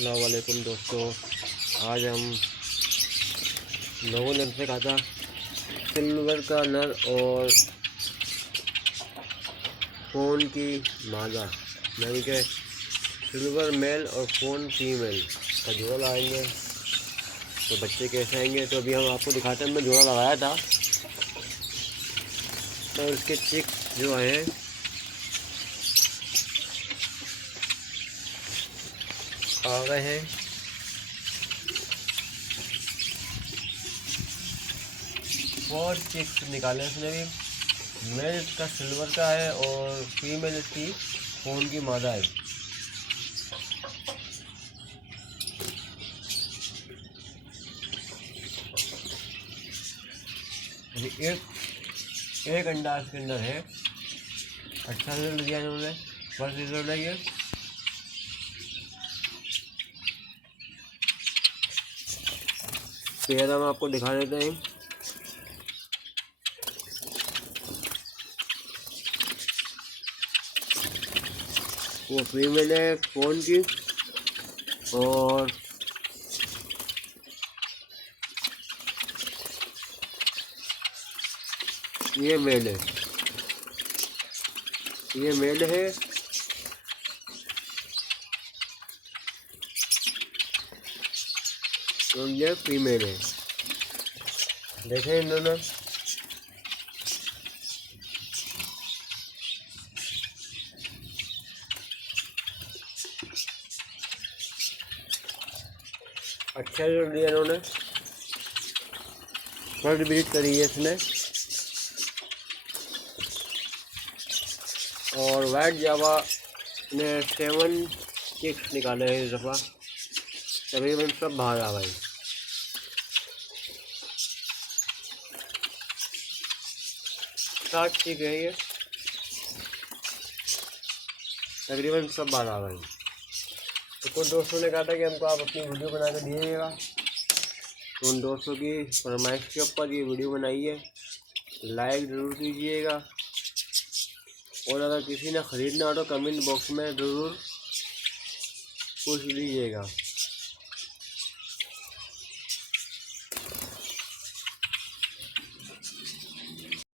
अस्सलाम वालेकुम दोस्तों, आज हम लोगों ने हमसे कहा था सिल्वर का नर और फ़ोन की मादा यानी कि सिल्वर मेल और फ़ोन फीमेल का जोड़ा लगाएंगे तो बच्चे कैसे आएंगे। तो अभी हम आपको दिखाते हैं, हमने जोड़ा लगाया था तो इसके चिक्स जो हैं आ गए हैं। 4 चिक्स निकाले इसने भी। मेल इसका सिल्वर का है और फीमेल इसकी फ़ोन की मादा है। एक अंडा इसके अंदर है। अच्छा रिजल्ट दिया इन्होंने, फर्स्ट रिजल्ट है ये। पेड़ हम आपको दिखा देते हैं। वो फीमेल है फ़ोन की और ये मेल है। ये मेल है और ये फीमेल है। देखें इन्होंने अच्छा रिजल्ट दिया इन्होंने। फर्स्ट ब्रीड करी है इसने और वाइट जावा ने 7 चिक्स निकाले हैं इस दफ़ा। तकरीबन सब बाहर आ गए। सात चिक है ये, तकरीबन सब बाहर आ गए। तो कुछ दोस्तों ने कहा था कि हमको आप अपनी वीडियो बना कर दीजिएगा, तो उन दोस्तों की फरमाइश के ऊपर ये वीडियो बनाइए। लाइक ज़रूर कीजिएगा और अगर किसी ने ख़रीदना हो तो कमेंट बॉक्स में ज़रूर पूछ लीजिएगा।